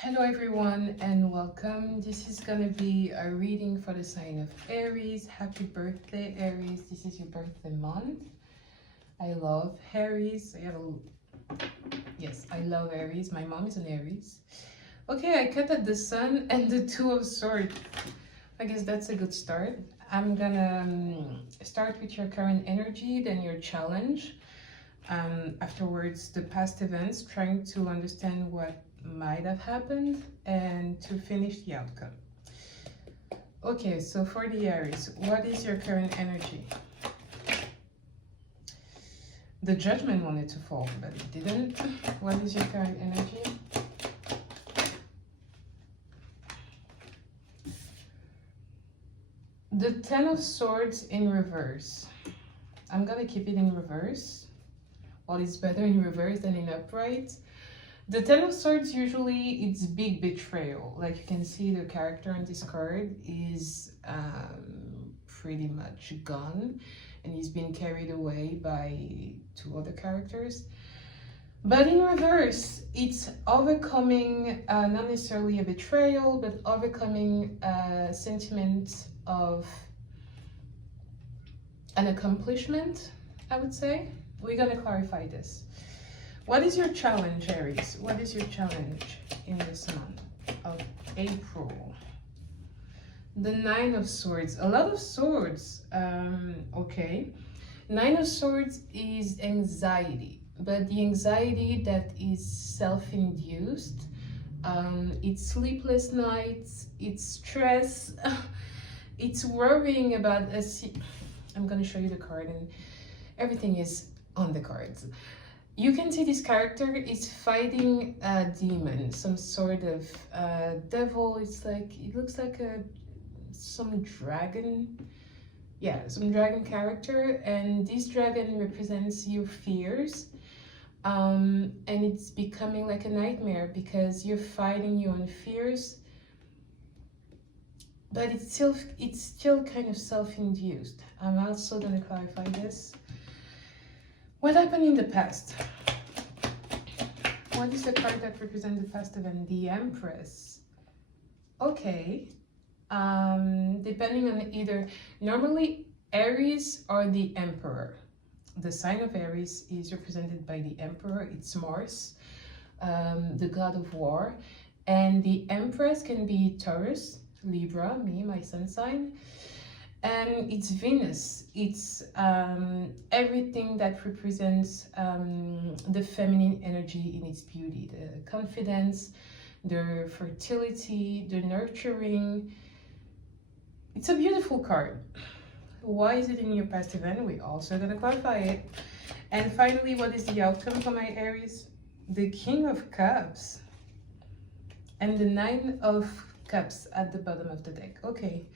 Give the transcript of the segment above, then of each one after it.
Hello everyone and welcome. This is gonna be a reading for the sign of Aries. Happy birthday, Aries. This is your birthday month. I love Aries. Yes, I love Aries. My mom is an Aries. Okay, I cut at the Sun and the Two of Swords. I guess that's a good start. I'm gonna start with your current energy, then your challenge. Afterwards, the past events, trying to understand what might have happened and to finish the outcome. Okay, so for the Aries, what is your current energy? The Judgment wanted to fall, but it didn't. What is your current energy? The Ten of Swords in reverse. I'm gonna keep it in reverse. Well, it's better in reverse than in upright. The Ten of Swords, usually it's big betrayal. Like you can see, the character on this card is pretty much gone and he's been carried away by two other characters. But in reverse, it's overcoming not necessarily a betrayal, but overcoming a sentiment of an accomplishment, I would say. We're going to clarify this. What is your challenge, Aries? What is your challenge in this month of April? The Nine of Swords. A lot of swords. Okay. Nine of Swords is anxiety, but the anxiety that is self-induced. It's sleepless nights, it's stress, it's worrying about I'm going to show you the card and everything is on the cards. You can see this character is fighting a demon, some sort of devil. It's like, it looks like some dragon. Yeah, some dragon character, and this dragon represents your fears. And it's becoming like a nightmare because you're fighting your own fears, but it's still kind of self-induced. I'm also going to clarify this. What happened in the past? What is the card that represents the past event? The Empress. Okay. Depending on either, normally Aries or the Emperor. The sign of Aries is represented by the Emperor. It's Mars, the god of war. And the Empress can be Taurus, Libra, me, my sun sign. And it's Venus. It's everything that represents the feminine energy in its beauty, the confidence, the fertility, the nurturing. It's a beautiful card. Why is it in your past event? We're also going to clarify it. And finally, what is the outcome for my Aries? The King of Cups and the Nine of Cups at the bottom of the deck. Okay.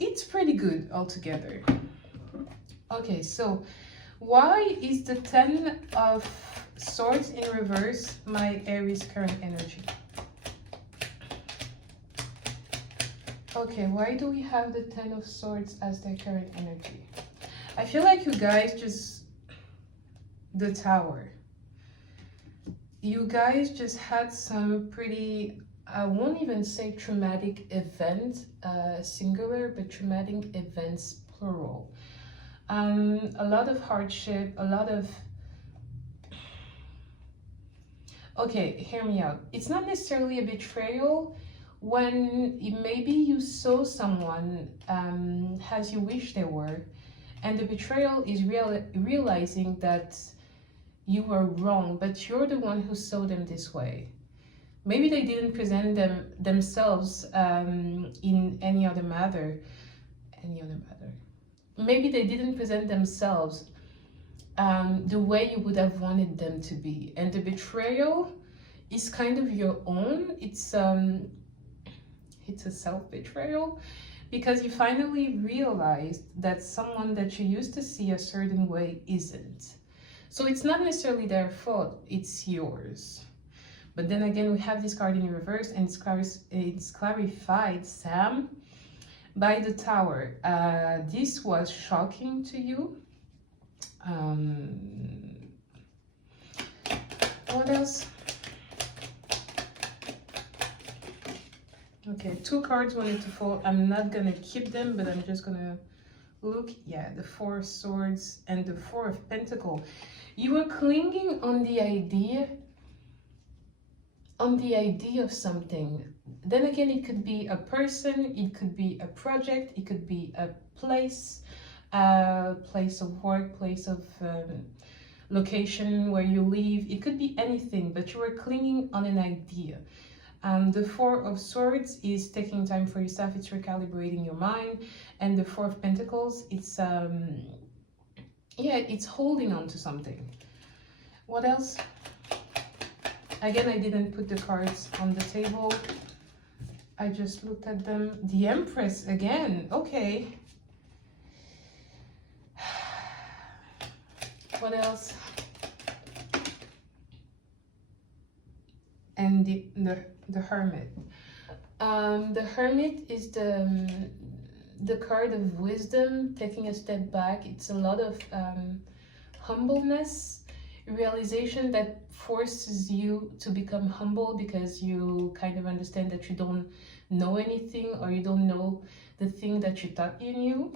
It's pretty good altogether. Okay, so why is the Ten of Swords in reverse my Aries current energy? Okay, why do we have the Ten of Swords as their current energy? I feel like you guys just... The Tower. You guys just had some pretty... I won't even say traumatic event, singular, but traumatic events, plural. A lot of hardship, a lot of... Okay, hear me out. It's not necessarily a betrayal when maybe you saw someone as you wish they were, and the betrayal is realizing that you were wrong, but you're the one who saw them this way. Maybe they didn't present themselves in any other matter. Maybe they didn't present themselves the way you would have wanted them to be. And the betrayal is kind of your own. It's a self-betrayal because you finally realized that someone that you used to see a certain way isn't. So it's not necessarily their fault, it's yours. But then again, we have this card in reverse, and it's clarified, Sam, by the Tower. This was shocking to you. What else? Okay, 2 cards wanted to fall. I'm not gonna keep them, but I'm just gonna look. Yeah, the 4 of Swords and the 4 of Pentacles. You were clinging on the idea of something. Then again, it could be a person, it could be a project, it could be a place, place of work, place of location where you live. It could be anything, but you are clinging on an idea. The 4 of Swords is taking time for yourself. It's recalibrating your mind. And the 4 of Pentacles, it's yeah, it's holding on to something. What else? Again, I didn't put the cards on the table. I just looked at them. The Empress again. Okay. What else? And the Hermit. The Hermit is the card of wisdom, taking a step back. It's a lot of humbleness, realization that forces you to become humble because you kind of understand that you don't know anything, or you don't know the thing that you thought you knew.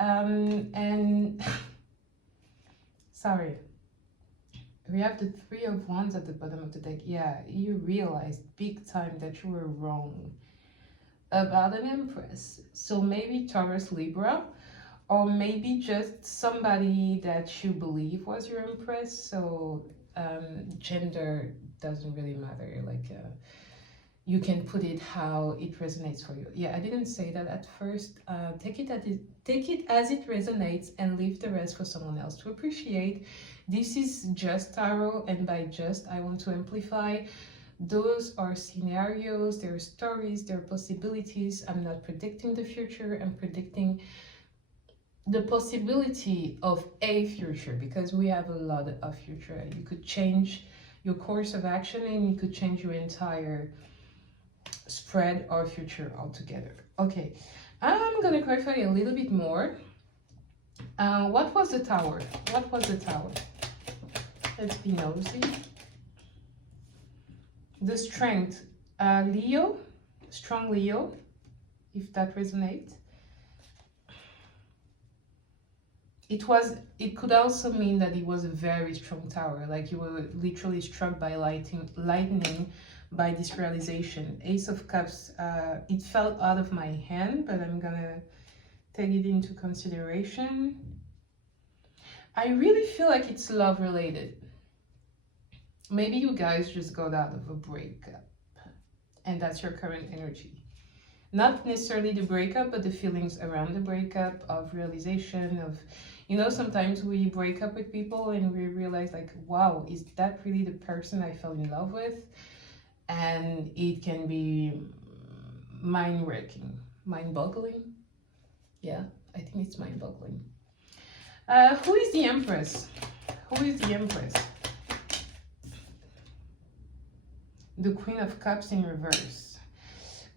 And sorry, we have the 3 of Wands at the bottom of the deck. Yeah, you realized big time that you were wrong about an Empress. So maybe Taurus, Libra, or maybe just somebody that you believe was your Empress. So gender doesn't really matter. Like you can put it how it resonates for you. Yeah, I didn't say that at first. Take it as it resonates, and leave the rest for someone else to appreciate. This is just tarot, and by just, I want to amplify. Those are scenarios, they're stories, they're possibilities. I'm not predicting the future. I'm predicting the possibility of a future, because we have a lot of future. You could change your course of action, and you could change your entire spread or future altogether. Okay, I'm gonna clarify a little bit more. What was the Tower? What was the Tower? Let's be nosy. The Strength, Leo, strong Leo, if that resonates. It could also mean that it was a very strong tower, like you were literally struck by lightning by this realization. Ace of Cups, it fell out of my hand, but I'm gonna take it into consideration. I really feel like it's love related. Maybe you guys just got out of a breakup, and that's your current energy. Not necessarily the breakup, but the feelings around the breakup, of realization of, you know, sometimes we break up with people and we realize like, wow, is that really the person I fell in love with? And it can be mind-wrecking, mind-boggling. Yeah, I think it's mind-boggling. Who is the Empress? Who is the Empress? The Queen of Cups in reverse.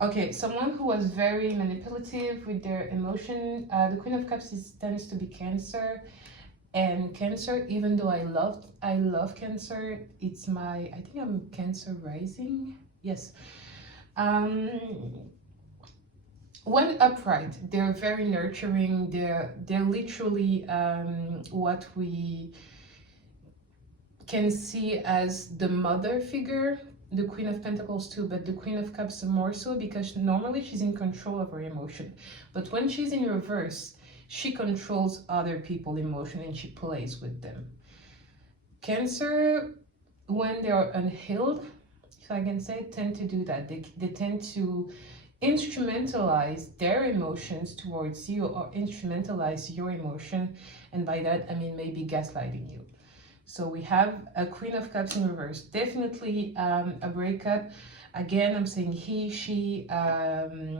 Okay, someone who was very manipulative with their emotion. The Queen of Cups tends to be Cancer. And Cancer, even though I love Cancer, it's my, I think I'm Cancer rising. Yes. When upright, they're very nurturing. They're literally what we can see as the mother figure. The Queen of Pentacles too, but the Queen of Cups more so, because normally she's in control of her emotion. But when she's in reverse, she controls other people's emotion and she plays with them. Cancer, when they are unhealed, if I can say, tend to do that. They tend to instrumentalize their emotions towards you, or instrumentalize your emotion. And by that, I mean maybe gaslighting you. So we have a Queen of Cups in reverse. Definitely a breakup. Again, I'm saying he, she, her,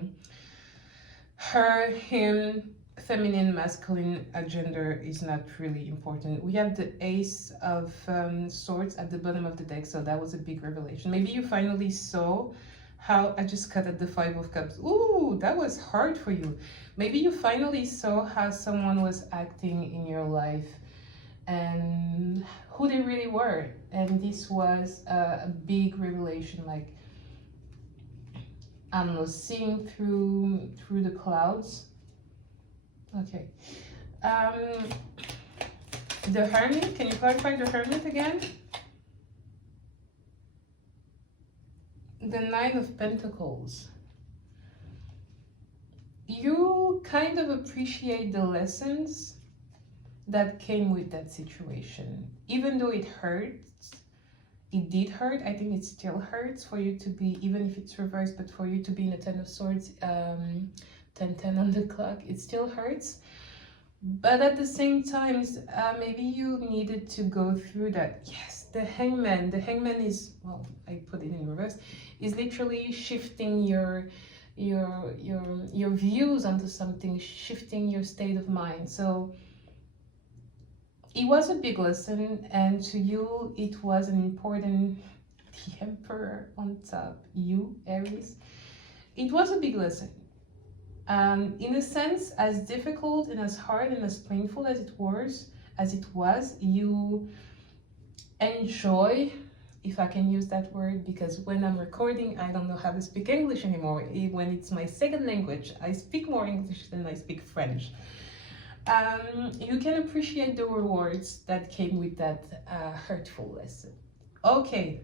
him, feminine, masculine, gender is not really important. We have the Ace of Swords at the bottom of the deck, so that was a big revelation. Maybe you finally saw how I just cut at the 5 of Cups. Ooh, that was hard for you. Maybe you finally saw how someone was acting in your life and who they really were, and this was a big revelation. Like I don't know, seeing through the clouds. Okay. The Hermit, can you clarify the Hermit again? The Nine of Pentacles. You kind of appreciate the lessons that came with that situation. Even though it hurts, it did hurt, I think it still hurts for you to be, even if it's reversed, but for you to be in a Ten of Swords, 10-10 on the clock, it still hurts. But at the same time, maybe you needed to go through that. Yes, the Hangman. The Hangman is, well, I put it in reverse, is literally shifting your views onto something, shifting your state of mind. So it was a big lesson, and to you it was an important, the Emperor on top, you Aries, it was a big lesson. In a sense, as difficult and as hard and as painful as it was, you enjoy, if I can use that word, because when I'm recording, I don't know how to speak English anymore. When it's my second language, I speak more English than I speak French. You can appreciate the rewards that came with that hurtful lesson. Okay,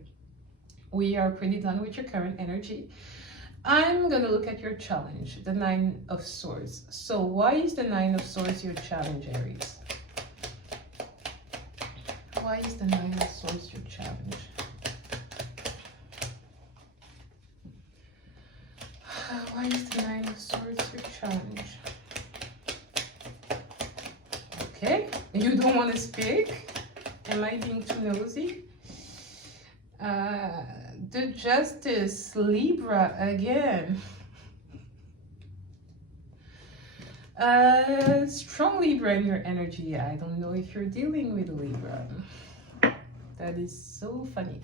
we are pretty done with your current energy. I'm gonna look at your challenge, the Nine of Swords. So why is the Nine of Swords your challenge, Aries? Why is the Nine of Swords your challenge? Why is the Nine of Swords your challenge? Okay, you don't want to speak? Am I being too nosy? The Justice, Libra again. Strong Libra in your energy. I don't know if you're dealing with Libra. That is so funny.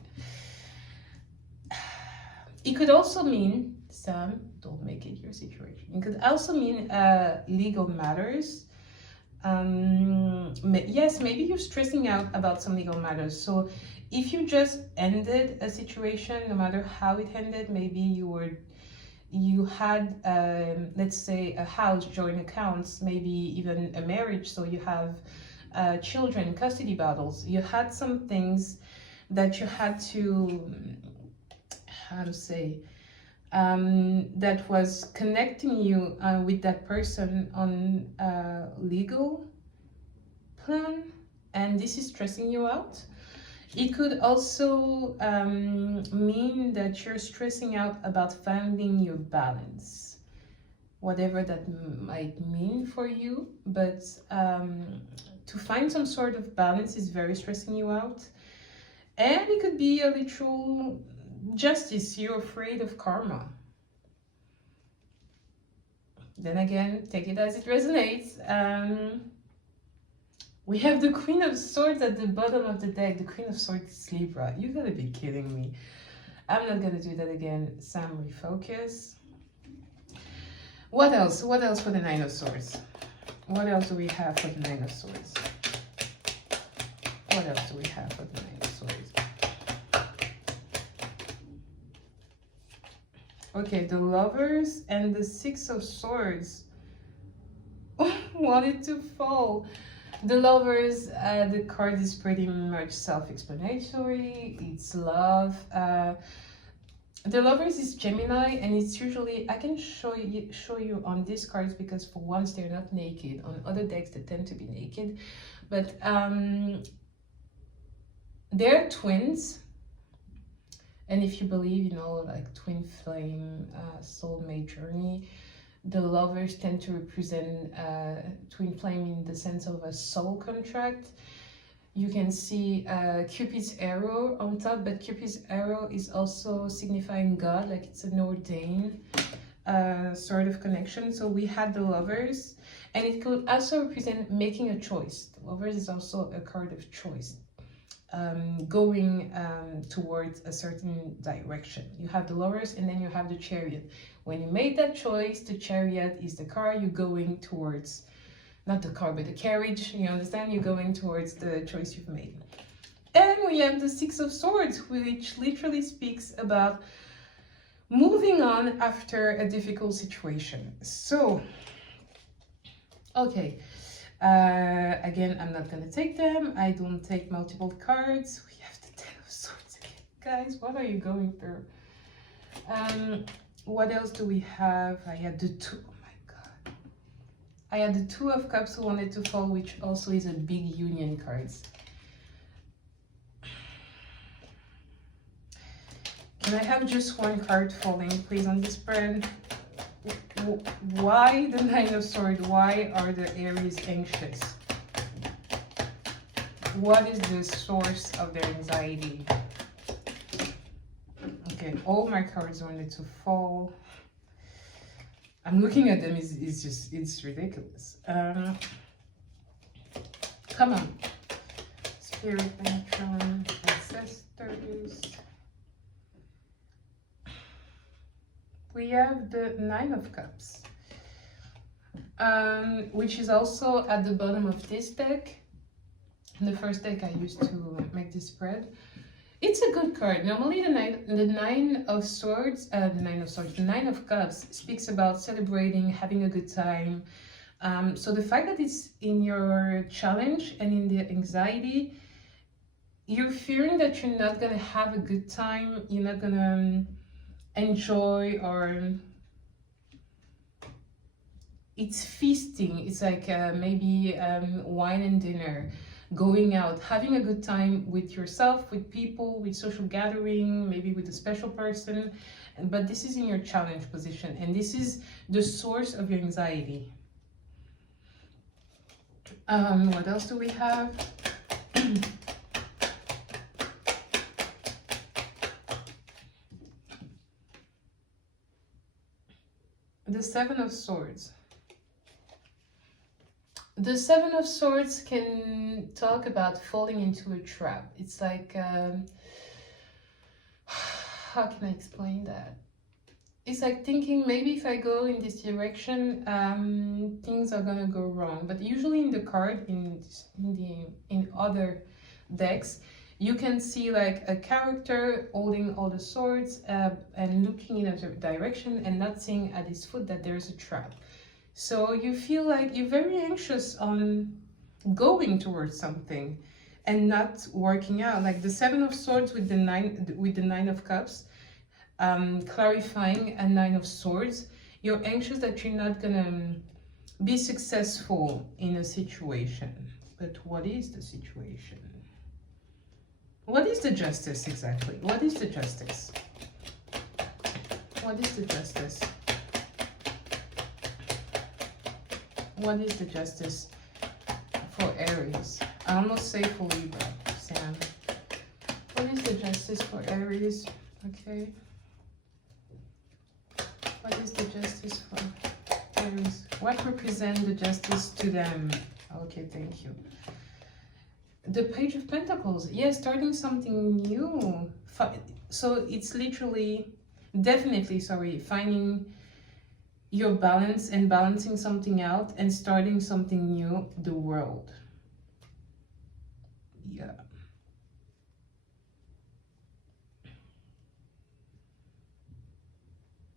It could also mean, Sam, don't make it your situation. It could also mean legal matters. Yes, maybe you're stressing out about some legal matters. So if you just ended a situation, no matter how it ended, maybe you had, let's say, a house, joint accounts, maybe even a marriage, so you have children, custody battles. You had some things that you had to, how to say, that was connecting you with that person on a legal plan, and this is stressing you out. It could also mean that you're stressing out about finding your balance, whatever that might mean for you. But to find some sort of balance is very stressing you out. And it could be a literal justice. You're afraid of karma. Then again, take it as it resonates. We have the Queen of Swords at the bottom of the deck. The Queen of Swords is Libra. You gotta be kidding me. I'm not gonna do that again. Sam, refocus. What else? What else for the Nine of Swords? What else do we have for the Nine of Swords? What else do we have for the Nine of Swords? Okay, the Lovers and the Six of Swords wanted to fall. The Lovers, the card is pretty much self-explanatory. It's love. The Lovers is Gemini, and it's usually, I can show you on these cards because for once they're not naked. On other decks they tend to be naked, but they're twins. And if you believe, you know, like twin flame, soulmate journey, the Lovers tend to represent twin flame in the sense of a soul contract. You can see Cupid's arrow on top, but Cupid's arrow is also signifying God, like it's an ordained sort of connection. So we had the Lovers, and it could also represent making a choice. The Lovers is also a card of choice. Going towards a certain direction. You have the Lovers and then you have the Chariot. When you made that choice, the Chariot is the car you're going towards, not the car, but the carriage, you understand? You're going towards the choice you've made. And we have the Six of Swords, which literally speaks about Moving on after a difficult situation. So, okay. Again, I'm not gonna take them. I don't take multiple cards. We have the Ten of Swords again. Guys, what are you going through? What else do we have? I had the two. Oh my god. I had the Two of Cups who wanted to fall, which also is a big union card. Can I have just one card falling, please, on the spread? Why the Nine of Swords? Why are the Aries anxious? What is the source of their anxiety? Okay, all my cards wanted to fall. I'm looking at them, it's ridiculous. Come on. Spirit Patron, Ancestors. We have the Nine of Cups, which is also at the bottom of this deck. The first deck I used to make this spread. It's a good card. Normally the Nine of Cups speaks about celebrating, having a good time. So the fact that it's in your challenge and in the anxiety, you're fearing that you're not gonna have a good time, you're not gonna enjoy, or it's feasting. It's like maybe wine and dinner, going out, having a good time with yourself, with people, with social gathering, maybe with a special person. But this is in your challenge position, and this is the source of your anxiety. What else do we have? The Seven of Swords. The Seven of Swords can talk about falling into a trap. It's like, how can I explain that? It's like thinking, maybe if I go in this direction, things are gonna go wrong. But usually in the card, in other decks, you can see like a character holding all the swords and looking in a direction and not seeing at his foot that there's a trap. So you feel like you're very anxious on going towards something and not working out. Like the Seven of Swords with the Nine of Cups, clarifying a Nine of Swords. You're anxious that you're not gonna be successful in a situation. But what is the situation? What is the Justice exactly? What is the Justice? What is the Justice? What is the Justice for Aries? I almost say for Libra, Sam. What is the Justice for Aries? Okay. What is the Justice for Aries? What represents the Justice to them? Okay, thank you. The Page of Pentacles. Yes, starting something new. So it's literally, definitely, sorry, finding your balance and balancing something out and starting something new, the World. Yeah.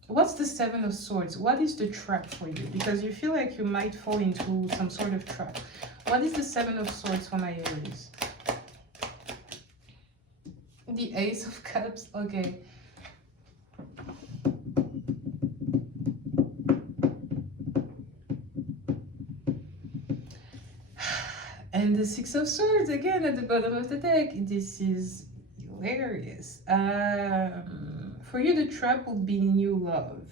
What's the Seven of Swords? What is the trap for you? Because you feel like you might fall into some sort of trap. What is the Seven of Swords for my Aries? The Ace of Cups. Okay. And the Six of Swords again at the bottom of the deck. This is hilarious. For you, the trap would be new love.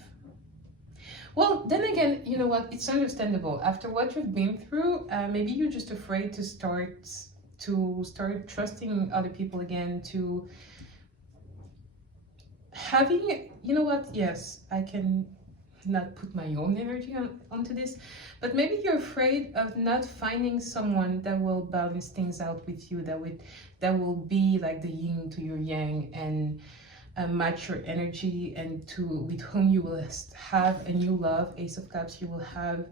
Well, then again, you know what? It's understandable. After what you've been through, maybe you're just afraid to start trusting other people again, to having, you know what? Yes, I can not put my own energy onto this, but maybe you're afraid of not finding someone that will balance things out with you, that will be like the yin to your yang and match your energy, and with whom you will have a new love. Ace of Cups, you will have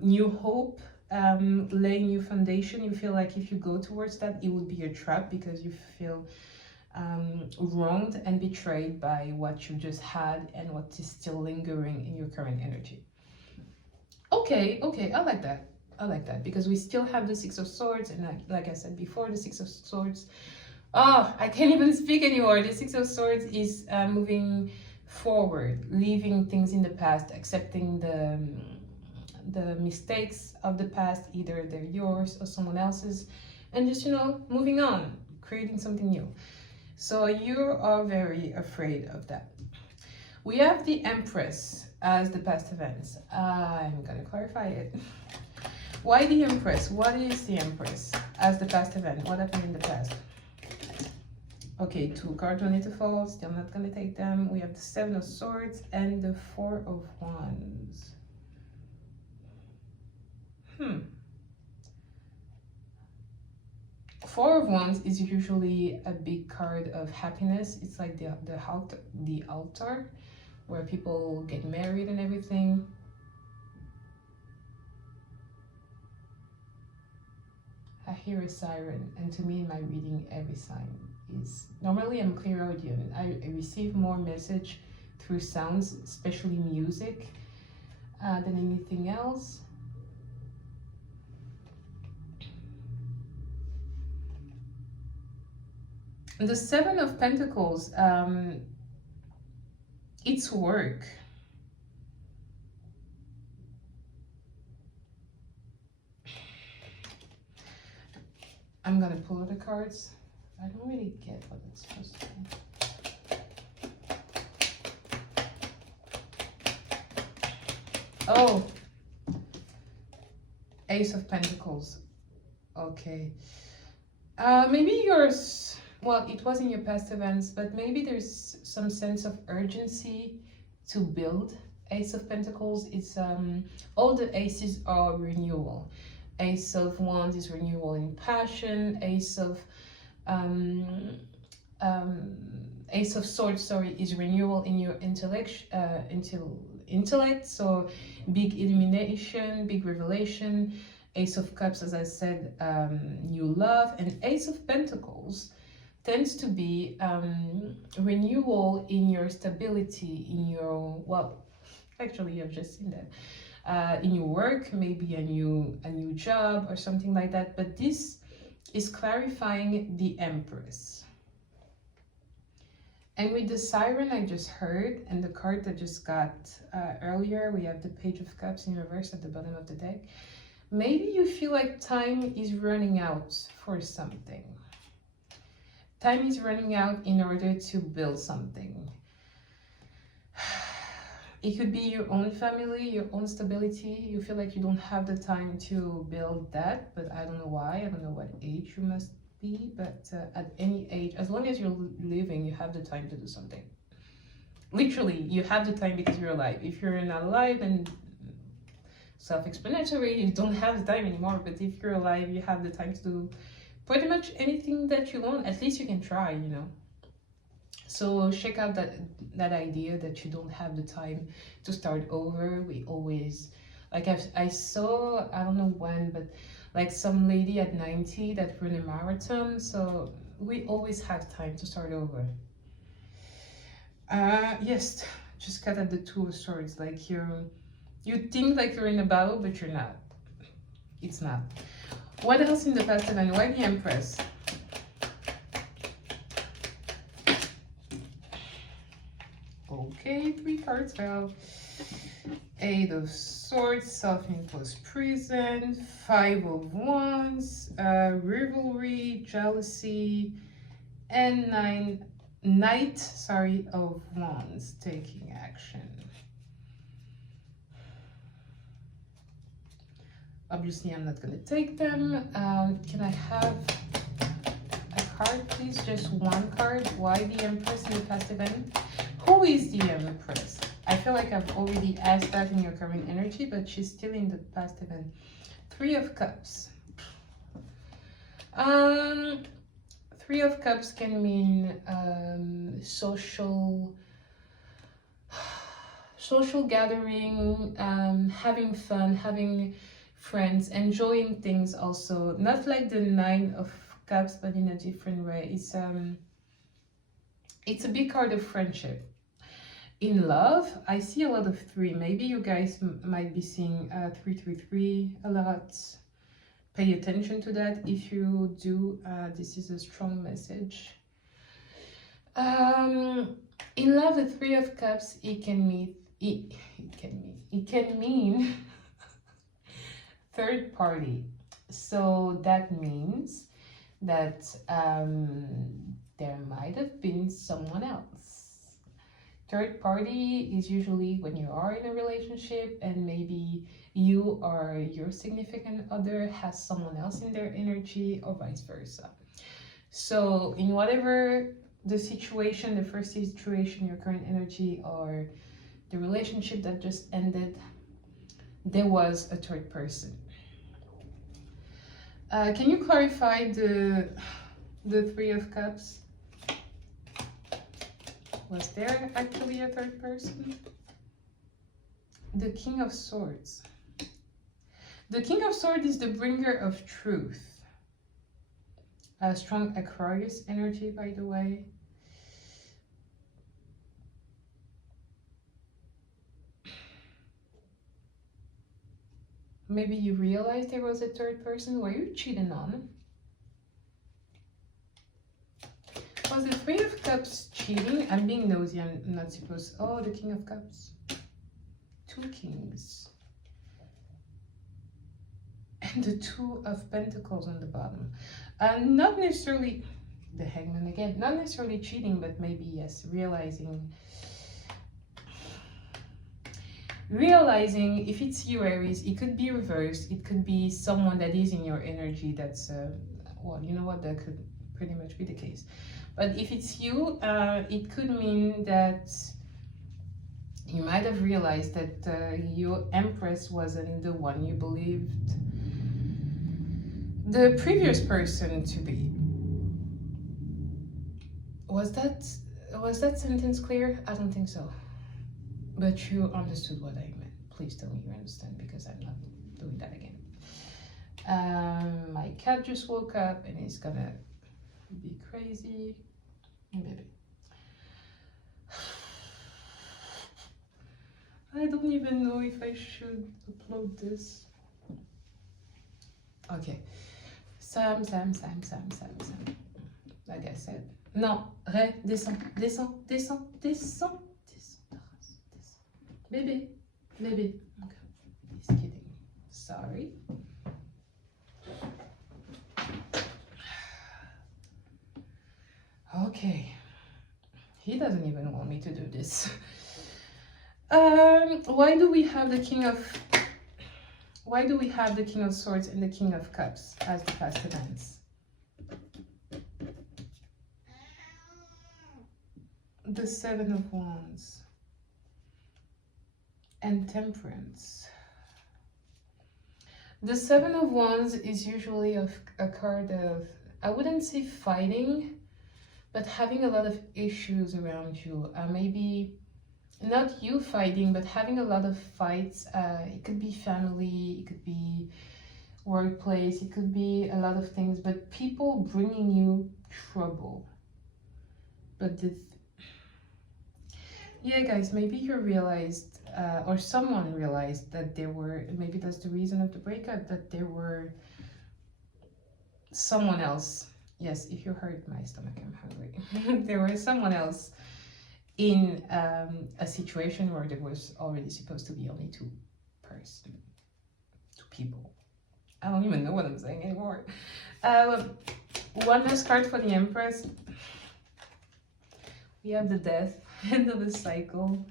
new hope, laying new foundation. You feel like if you go towards that, it would be a trap because you feel wronged and betrayed by what you just had and what is still lingering in your current energy. Okay, okay, I like that. I like that because we still have the Six of Swords, and like I said before, the Six of Swords. Oh, I can't even speak anymore. The Six of Swords is moving forward, leaving things in the past, accepting the mistakes of the past, either they're yours or someone else's, and just, you know, moving on, creating something new. So you are very afraid of that. We have the Empress as the past events. I'm gonna clarify it. Why the Empress? What is the Empress as the past event? What happened in the past? Okay, 2 cards on it to fall. Still not gonna take them. We have the Seven of Swords and the Four of Wands. Four of Wands is usually a big card of happiness. It's like the altar where people get married and everything. I hear a siren, and to me in my reading, every sign is... Normally I'm clairaudient. I receive more message through sounds, especially music, than anything else. The Seven of Pentacles, it's work. I'm gonna pull out the cards. I don't really get what it's supposed to be. Oh, Ace of Pentacles. Okay. Maybe yours... Well, it was in your past events, but maybe there's some sense of urgency to build. Ace of Pentacles, it's all the aces are renewal. Ace of Wands is renewal in passion. Ace of Swords, sorry, is renewal in your intellect. So big illumination, big revelation. Ace of Cups, as I said, new love. And Ace of Pentacles tends to be renewal in your stability, in your, well, actually I've just seen that, in your work, maybe a new job or something like that. But this is clarifying the Empress. And with the siren I just heard, and the card that just got earlier, we have the Page of Cups in reverse at the bottom of the deck. Maybe you feel like time is running out for something. Time is running out in order to build something. It could be your own family, your own stability. You feel like you don't have the time to build that, but I don't know why. I don't know what age you must be, but at any age, as long as you're living, you have the time to do something. Literally, you have the time because you're alive. If you're not alive, then self-explanatory, you don't have the time anymore. But if you're alive, you have the time to do pretty much anything that you want. At least you can try, you know. So check out that idea that you don't have the time to start over. We always, like I saw, I don't know when, but like some lady at 90 that ran a marathon. So we always have time to start over. Yes, just cut at the Two of Swords. Like you think like you're in a battle, but you're not. It's not. What else in the past event? Why the Empress? Okay, 3 cards fell. 8 of Swords, self-imposed prison. 5 of Wands, rivalry, jealousy, and Knight of Wands, taking action. Obviously, I'm not going to take them. Can I have a card, please? Just one card. Why the Empress in the past event? Who is the Empress? I feel like I've already asked that in your current energy, but she's still in the past event. 3 of Cups. 3 of Cups can mean social gathering, having fun, having friends, enjoying things also. Not like the 9 of Cups, but in a different way. It's It's a big card of friendship. In love, I see a lot of 3. Maybe you guys might be seeing 333 a lot. Pay attention to that. If you do, this is a strong message. In love, the 3 of Cups, it can mean third party. So that means that there might have been someone else. Third party is usually when you are in a relationship and maybe you or your significant other has someone else in their energy, or vice versa. So in whatever the situation, the first situation, your current energy, or the relationship that just ended, there was a third person. Can you clarify the 3 of Cups? Was there actually a third person? The King of Swords. The King of Swords is the bringer of truth. A strong Aquarius energy, by the way. Maybe you realized there was a third person. Were you cheating on? Was the 3 of Cups cheating? I'm being nosy, I'm not supposed. Oh, the King of Cups. 2 kings. And the 2 of Pentacles on the bottom. Not necessarily the Hangman again. Not necessarily cheating, but maybe, yes, realizing if it's you, Aries, it could be reversed. It could be someone that is in your energy that's, well, you know what, that could pretty much be the case. But if it's you, it could mean that you might have realized that your Empress wasn't the one you believed the previous person to be. Was that sentence clear? I don't think so. But you understood what I meant. Please tell me you understand, because I'm not doing that again. My cat just woke up and he's gonna be crazy. Maybe. I don't even know if I should upload this. Okay. Sam. Like I said. Non, descends. Baby. Okay. He's kidding. Sorry. Okay. He doesn't even want me to do this. Why do we have the King of Swords and the King of Cups as the past events? The 7 of Wands and Temperance. The 7 of Wands is usually a card of, I wouldn't say fighting, but having a lot of issues around you. Maybe not you fighting, but having a lot of fights. It could be family, it could be workplace, it could be a lot of things, but people bringing you trouble. But yeah, guys, maybe you realized, or someone realized that there were, maybe that's the reason of the breakup, that there were someone else. Yes, if you heard my stomach, I'm hungry. There was someone else in a situation where there was already supposed to be only two people. I don't even know what I'm saying anymore. One last card for the Empress. We have the Death, end of the cycle,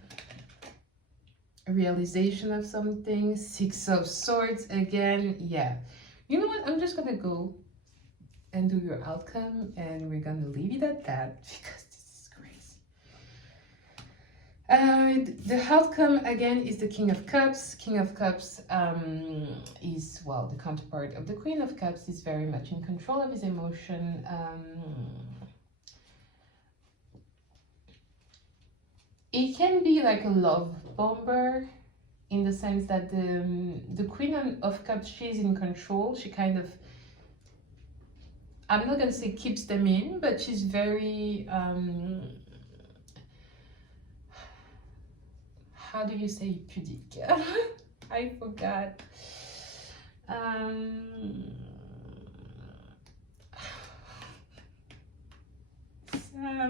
a realization of something, 6 of Swords again. Yeah, you know what, I'm just gonna go and do your outcome and we're gonna leave it at that because this is crazy. The outcome again is the King of Cups. King of Cups is, well, the counterpart of the Queen of Cups, is very much in control of his emotion. It can be like a love bomber in the sense that the Queen of Cups, she's in control. She kind of, I'm not gonna say keeps them in, but she's very how do you say pudique? I forgot.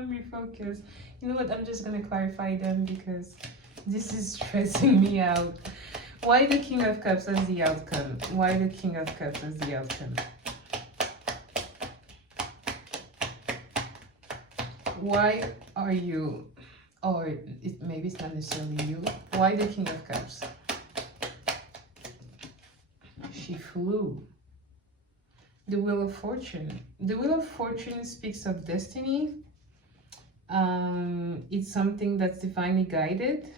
Refocus. You know what? I'm just gonna clarify them because this is stressing me out. Why the King of Cups as the outcome? Why the King of Cups as the outcome? Why are you, or maybe it's not necessarily you, why the King of Cups? She flew. The Wheel of Fortune. The Wheel of Fortune speaks of destiny. It's something that's divinely guided.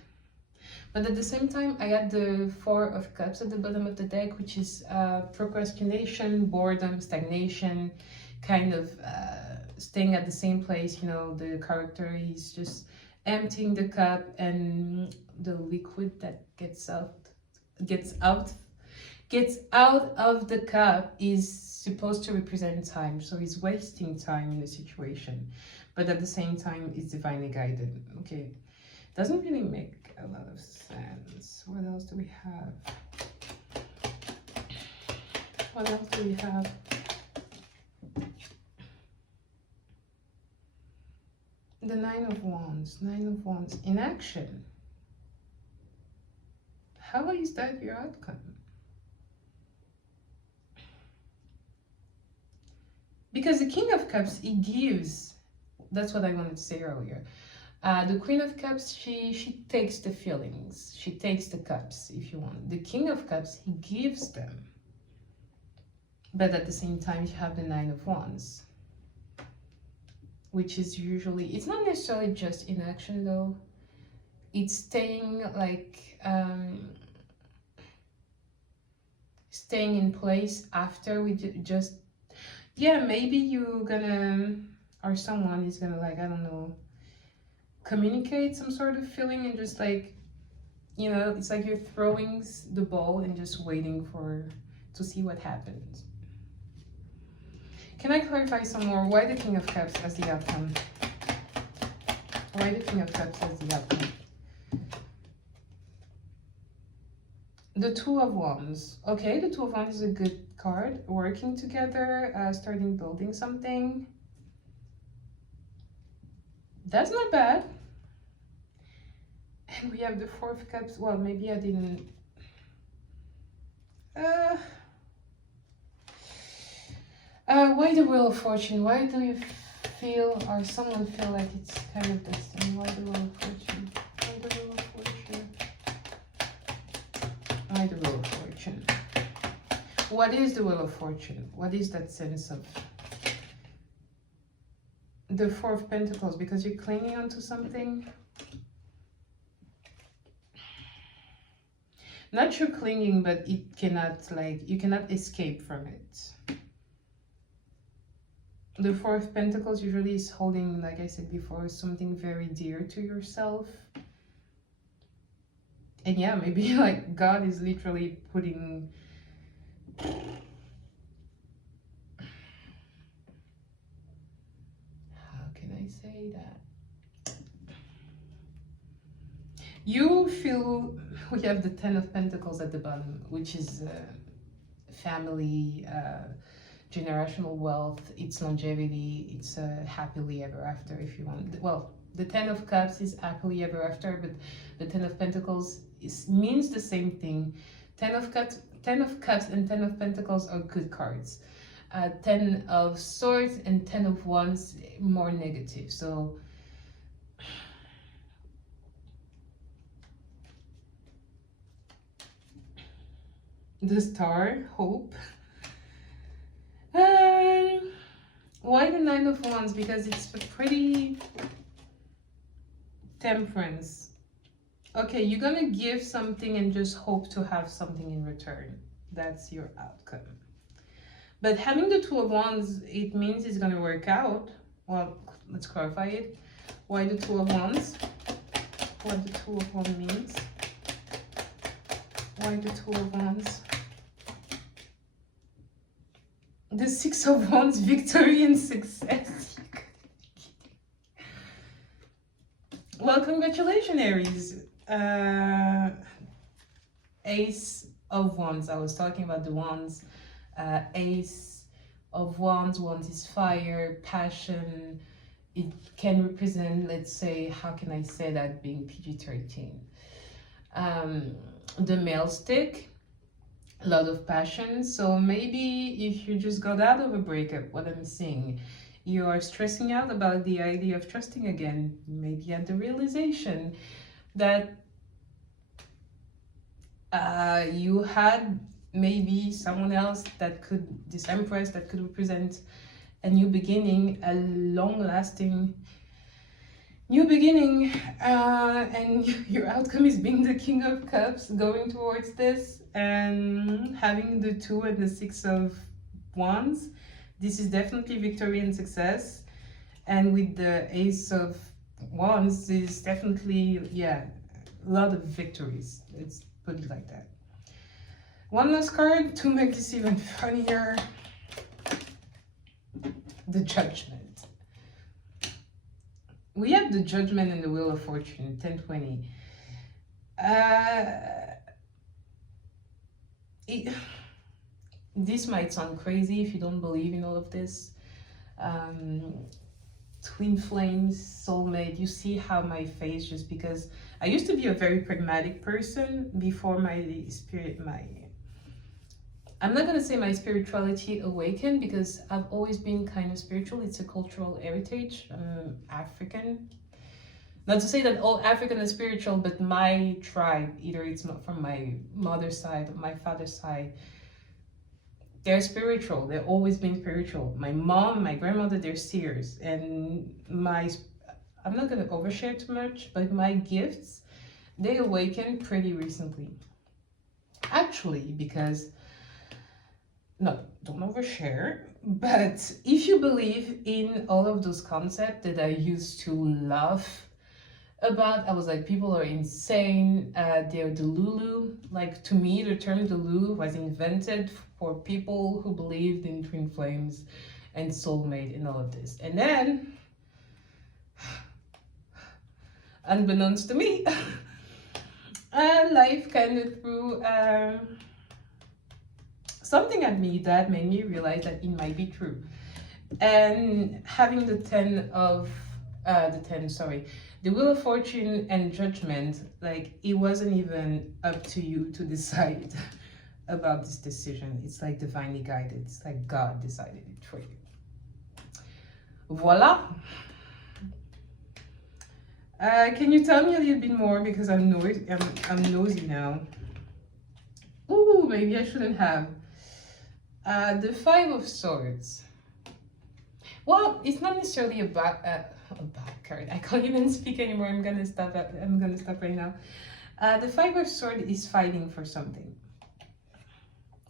But at the same time, I had the Four of Cups at the bottom of the deck, which is procrastination, boredom, stagnation, kind of staying at the same place. You know, the character is just emptying the cup, and the liquid that gets out of the cup is supposed to represent time. So he's wasting time in the situation, but at the same time, it's divinely guided. Okay, doesn't really make a lot of sense. What else do we have? What else do we have? The Nine of Wands. Nine of Wands in action. How is that your outcome? Because the King of Cups, he gives. That's what I wanted to say earlier. The Queen of Cups, she takes the feelings. She takes the cups, if you want. The King of Cups, he gives them. But at the same time, you have the Nine of Wands, which is usually, it's not necessarily just inaction though. It's staying like, staying in place after we just, yeah, maybe you're gonna, or someone is gonna, like, I don't know, communicate some sort of feeling and just like, you know, it's like you're throwing the ball and just waiting to see what happens. Can I clarify some more? Why the King of Cups as the outcome? Why the King of Cups as the outcome? The Two of Wands. Okay, the Two of Wands is a good card. Working together, starting building something. That's not bad. And we have the Four of Cups. Well, maybe I didn't... why the Wheel of Fortune? Why do you feel, or someone feel like it's kind of destiny? Why the Wheel of Fortune? Why the Wheel of Fortune? Why the Wheel of Fortune? What is the Wheel of Fortune? What is that sense of the Four of Pentacles? Because you're clinging onto something. Not sure clinging, but it cannot, like, you cannot escape from it. The Four of Pentacles usually is holding, like I said before, something very dear to yourself. And yeah, maybe like God is literally putting... How can I say that? You feel... We have the Ten of Pentacles at the bottom, which is family, generational wealth, it's longevity, it's happily ever after, if you want. Well, the Ten of Cups is happily ever after, but the Ten of Pentacles means the same thing. Ten of Cups and Ten of Pentacles are good cards. Ten of Swords and Ten of Wands, more negative. So the Star, hope. Why the Nine of Wands? Because it's a pretty temperance. Okay, you're gonna give something and just hope to have something in return. That's your outcome. But having the Two of Wands, it means it's gonna work out. Well, let's clarify it. Why the Two of Wands? What the Two of Wands means? Why the Two of Wands? The Six of Wands, victory and success. Well, congratulations, Aries. Ace of Wands. I was talking about the wands. Ace of Wands. Wands is fire, passion. It can represent, let's say, how can I say that being PG-13? The male stick, a lot of passion. So maybe if you just got out of a breakup, what I'm seeing, you are stressing out about the idea of trusting again. Maybe at the realization that you had maybe someone else that could, this Empress, that could represent a new beginning, a long-lasting new beginning, and your outcome is being the King of Cups, going towards this, and having the 2 and the 6 of Wands. This is definitely victory and success, and with the Ace of Wands is definitely, yeah, a lot of victories. Let's put it like that. One last card to make this even funnier. The Judgment. We have the Judgment and the Wheel of Fortune, 1020. This might sound crazy if you don't believe in all of this. Twin flames, soulmate. You see how my face, just because I used to be a very pragmatic person before my spirit, I'm not going to say my spirituality awakened, because I've always been kind of spiritual. It's a cultural heritage. I'm African. Not to say that all African are spiritual, but my tribe, either it's from my mother's side or my father's side, they're spiritual. They've always been spiritual. My mom, my grandmother, they're seers. And I'm not going to overshare too much, but my gifts, they awakened pretty recently. Actually, because, no, don't overshare. But if you believe in all of those concepts that I used to laugh about, I was like, people are insane, they're delulu. Like, to me, the term delulu was invented for people who believed in twin flames and soulmate and all of this. And then, unbeknownst to me, life kind of threw something at me that made me realize that it might be true. And having the the Wheel of Fortune and Judgment, like, it wasn't even up to you to decide about this decision. It's like divinely guided. It's like God decided it for you. Voila. Can you tell me a little bit more, because I'm nosy now. Ooh, maybe I shouldn't have. The 5 of Swords. Well, it's not necessarily a bad card. I can't even speak anymore. I'm gonna stop right now. The 5 of Swords is fighting for something.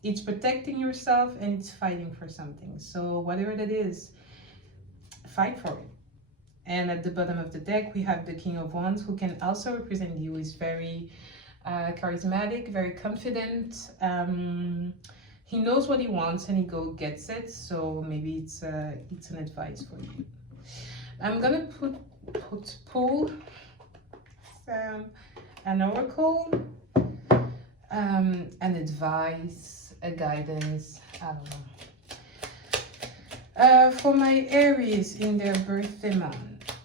It's protecting yourself and it's fighting for something. So whatever that is, fight for it. And at the bottom of the deck, we have the King of Wands, who can also represent you. Is very charismatic, very confident. He knows what he wants and he gets it. So maybe it's an advice for you. I'm gonna pull an oracle, an advice, a guidance. I don't know. For my Aries in their birthday month,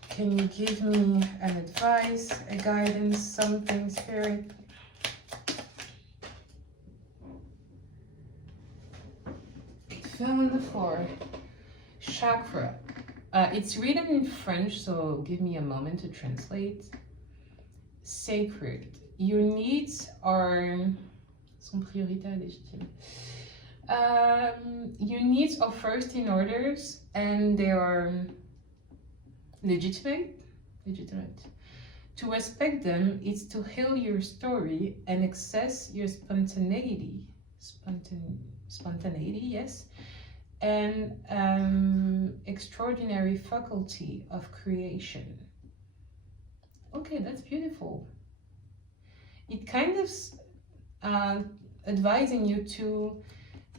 can you give me an advice, a guidance, something, spirit? It fell on the floor. Chakra. It's written in French, so give me a moment to translate. Sacred. Your needs are sont prioritaires légitimes. Your needs are first in orders, and they are legitimate. To respect them is to heal your story and access your spontaneity. Spontaneity, yes. And extraordinary faculty of creation. Okay, that's beautiful. It kind of advising you to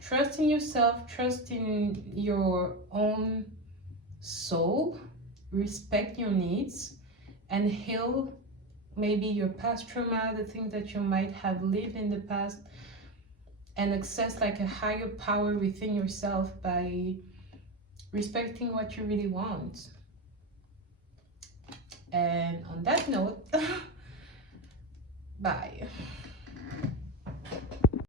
trust in yourself, trust in your own soul, respect your needs, and heal maybe your past trauma, the things that you might have lived in the past, and access like a higher power within yourself by respecting what you really want. And on that note, bye.